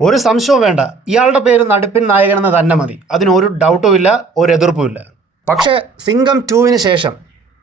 ഒരു സംശയവും വേണ്ട, ഇയാളുടെ പേര് നടിപ്പിൻ നായകനെന്ന് തന്നെ മതി. അതിനൊരു ഡൗട്ടുമില്ല, ഒരു എതിർപ്പുമില്ല. പക്ഷേ സിംഗം 2-ന് ശേഷം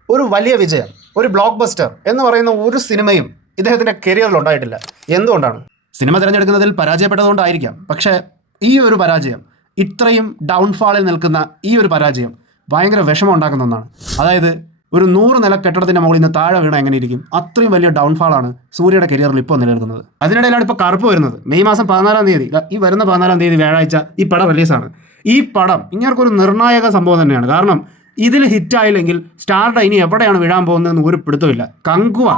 ഒരു വലിയ വിജയം, ഒരു ബ്ലോക്ക് ബസ്റ്റർ എന്ന് പറയുന്ന ഒരു സിനിമയും ഇദ്ദേഹത്തിൻ്റെ കരിയറിൽ ഉണ്ടായിട്ടില്ല. എന്തുകൊണ്ടാണ്? സിനിമ തിരഞ്ഞെടുക്കുന്നതിൽ പരാജയപ്പെട്ടതുകൊണ്ടായിരിക്കാം. പക്ഷേ ഈ ഒരു പരാജയം, ഇത്രയും ഡൗൺഫാളിൽ നിൽക്കുന്ന ഈ ഒരു പരാജയം ഭയങ്കര വിഷമം ഉണ്ടാക്കുന്ന ഒന്നാണ്. അതായത് ഒരു 100 നില കെട്ടിടത്തിൻ്റെ മുകളിൽ നിന്ന് താഴെ വീണ എങ്ങനെ ഇരിക്കും, അത്രയും വലിയ ഡൗൺഫാളാണ് സൂര്യയുടെ കരിയറിൽ ഇപ്പോൾ നിലനിൽക്കുന്നത്. അതിനിടയിലാണ് ഇപ്പോൾ കറുപ്പ് വരുന്നത്. മെയ് മാസം 14-ാം തീയതി, ഈ വരുന്ന 14-ാം തീയതി വ്യാഴാഴ്ച ഈ പടം റിലീസാണ്. ഈ പടം ഇങ്ങനൊരു നിർണായക സംഭവം തന്നെയാണ്. കാരണം ഇതിൽ ഹിറ്റായില്ലെങ്കിൽ സ്റ്റാർട്ട് ഇനി എവിടെയാണ് വീഴാൻ പോകുന്നതെന്ന് ഒരു പിടുത്തമില്ല. കങ്കുവ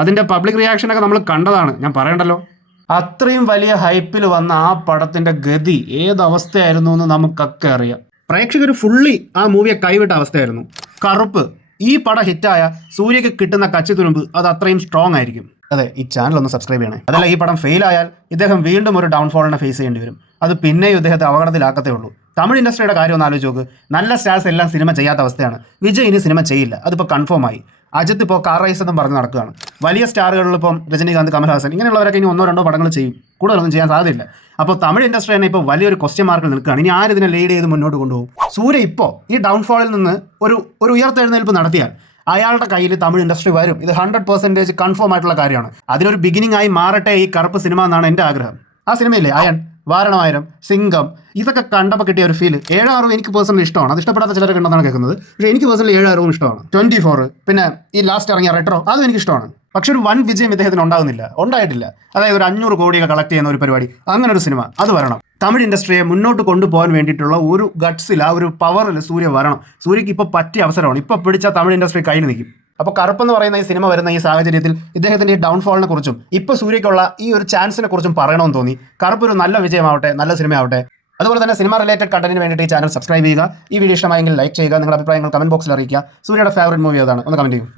അതിൻ്റെ പബ്ലിക് റിയാക്ഷനൊക്കെ നമ്മൾ കണ്ടതാണ്, ഞാൻ പറയണ്ടല്ലോ. അത്രയും വലിയ ഹൈപ്പിൽ വന്ന ആ പടത്തിൻ്റെ ഗതി ഏതവസ്ഥയായിരുന്നു എന്ന് നമുക്കൊക്കെ അറിയാം. പ്രേക്ഷകർ ഫുള്ളി ആ മൂവിയെ കൈവിട്ട അവസ്ഥയായിരുന്നു. കറുപ്പ് ഈ പടം ഹിറ്റായ സൂര്യക്ക് കിട്ടുന്ന കച്ചിത്തുരുമ്പ് അത് അത്രയും സ്ട്രോങ് ആയിരിക്കും. അതെ, ഈ ചാനൽ ഒന്ന് സബ്സ്ക്രൈബ് ചെയ്യണേ. അതല്ല, ഈ പടം ഫെയിലായാൽ ഇദ്ദേഹം വീണ്ടും ഒരു ഡൗൺഫോളിനെ ഫേസ് ചെയ്യേണ്ടി വരും. അത് പിന്നെയും ഇദ്ദേഹത്തെ അപകടത്തിലാക്കത്തേ ഉള്ളൂ. തമിഴ് ഇൻഡസ്ട്രിയുടെ കാര്യം ഒന്ന് ആലോചിച്ച് നോക്ക്. നല്ല സ്റ്റാർസ് എല്ലാം സിനിമ ചെയ്യാത്ത അവസ്ഥയാണ്. വിജയ് ഇനി സിനിമ ചെയ്യില്ല, അതിപ്പോൾ കൺഫേം ആയി. അജിത്ത് ഇപ്പോൾ കാർ റേസ് എന്നും പറഞ്ഞ് നടക്കുകയാണ്. വലിയ സ്റ്റാറുകളിൽ ഇപ്പം രജനീകാന്ത്, കമൽഹാസൻ ഇങ്ങനെയുള്ളവരൊക്കെ ഇനി 1-2 പടങ്ങൾ ചെയ്യും, കൂടുതലൊന്നും ചെയ്യാൻ സാധ്യതയില്ല. അപ്പോൾ തമിഴ് ഇൻഡസ്ട്രി തന്നെ ഇപ്പോൾ വലിയൊരു ക്വസ്റ്റ്യൻ മാർക്കിൽ നിൽക്കുകയാണ്. ഇനി ആരിതിനെ ലീഡ് ചെയ്ത് മുന്നോട്ട് കൊണ്ടുപോകും? സൂര്യ ഇപ്പോൾ ഈ ഡൗൺഫോളിൽ നിന്ന് ഒരു ഉയർത്തെഴുന്നേൽപ്പ് നടത്തിയാൽ അയാളുടെ കയ്യിൽ തമിഴ് ഇൻഡസ്ട്രി വരും. ഇത് 100% കൺഫേം ആയിട്ടുള്ള കാര്യമാണ്. അതിനൊരു ബിഗിനിങ് ആയി മാറട്ടെ ഈ കറുപ്പ് സിനിമ എന്നാണ് എൻ്റെ ആഗ്രഹം. ആ സിനിമയില്ലേ അയൺ, വാരണമായിരം, സിംഗം, ഇതൊക്കെ കണ്ടപ്പോൾ കിട്ടിയ ഒരു ഫീൽ. 7-6 എനിക്ക് പേഴ്സണലി ഇഷ്ടമാണ്. അത് ഇഷ്ടപ്പെടാത്ത ചിലരൊക്കെ ഉണ്ടെന്നാണ് കേൾക്കുന്നത്. പക്ഷേ എനിക്ക് പേഴ്സണലി 7-6 ഇഷ്ടമാണ്. 24, പിന്നെ ഈ ലാസ്റ്റ് ഇറങ്ങിയ റെട്രോ, അതും എനിക്ക് ഇഷ്ടമാണ്. പക്ഷെ ഒരു വൻ വിജയം ഇദ്ദേഹത്തിന് ഉണ്ടായിട്ടില്ല. അതായത് ഒരു 500 കോടിയൊക്കെ കളക്ട് ചെയ്യുന്ന ഒരു പരിപാടി, അങ്ങനെ ഒരു സിനിമ അത് വരണം. തമിഴ് ഇൻഡസ്ട്രിയെ മുന്നോട്ട് കൊണ്ടുപോകാൻ വേണ്ടിയിട്ടുള്ള ഒരു ഗട്ട്സിൽ, ആ ഒരു പവറിൽ സൂര്യ വരണം. സൂര്യക്ക് ഇപ്പോൾ പറ്റിയ അവസരമാണ്. ഇപ്പോൾ പിടിച്ച തമിഴ് ഇൻഡസ്ട്രി കയ്യിൽ നിൽക്കും. അപ്പോൾ കറുപ്പെന്ന് പറയുന്ന ഈ സിനിമ വരുന്ന ഈ സാഹചര്യത്തിൽ ഇദ്ദേഹത്തിൻ്റെ ഈ ഡൗൺഫോളിനെ കുറിച്ചും ഇപ്പോൾ സൂര്യയ്ക്കുള്ള ഈ ഒരു ചാൻസിനെ കുറിച്ചും പറയണമെന്ന് തോന്നി. കറുപ്പ് ഒരു നല്ല വിജയമാവട്ടെ, നല്ല സിനിമയാവട്ടെ. അതുപോലെ തന്നെ സിനിമ റിലേറ്റഡ് കണ്ടന്റിന് വേണ്ടിയിട്ട് ഈ ചാനൽ സബ്സ്ക്രൈബ് ചെയ്യുക. ഈ വീഡിയോ ഇഷ്ടമായെങ്കിൽ ലൈക്ക് ചെയ്യുക. നിങ്ങളുടെ അഭിപ്രായങ്ങൾ കമന്റ് ബോക്സിൽ അറിയിക്കുക. സൂര്യയുടെ ഫേവറേറ്റ് മൂവി ഏതാണ് ഒന്ന് കമന്റ് ചെയ്യും.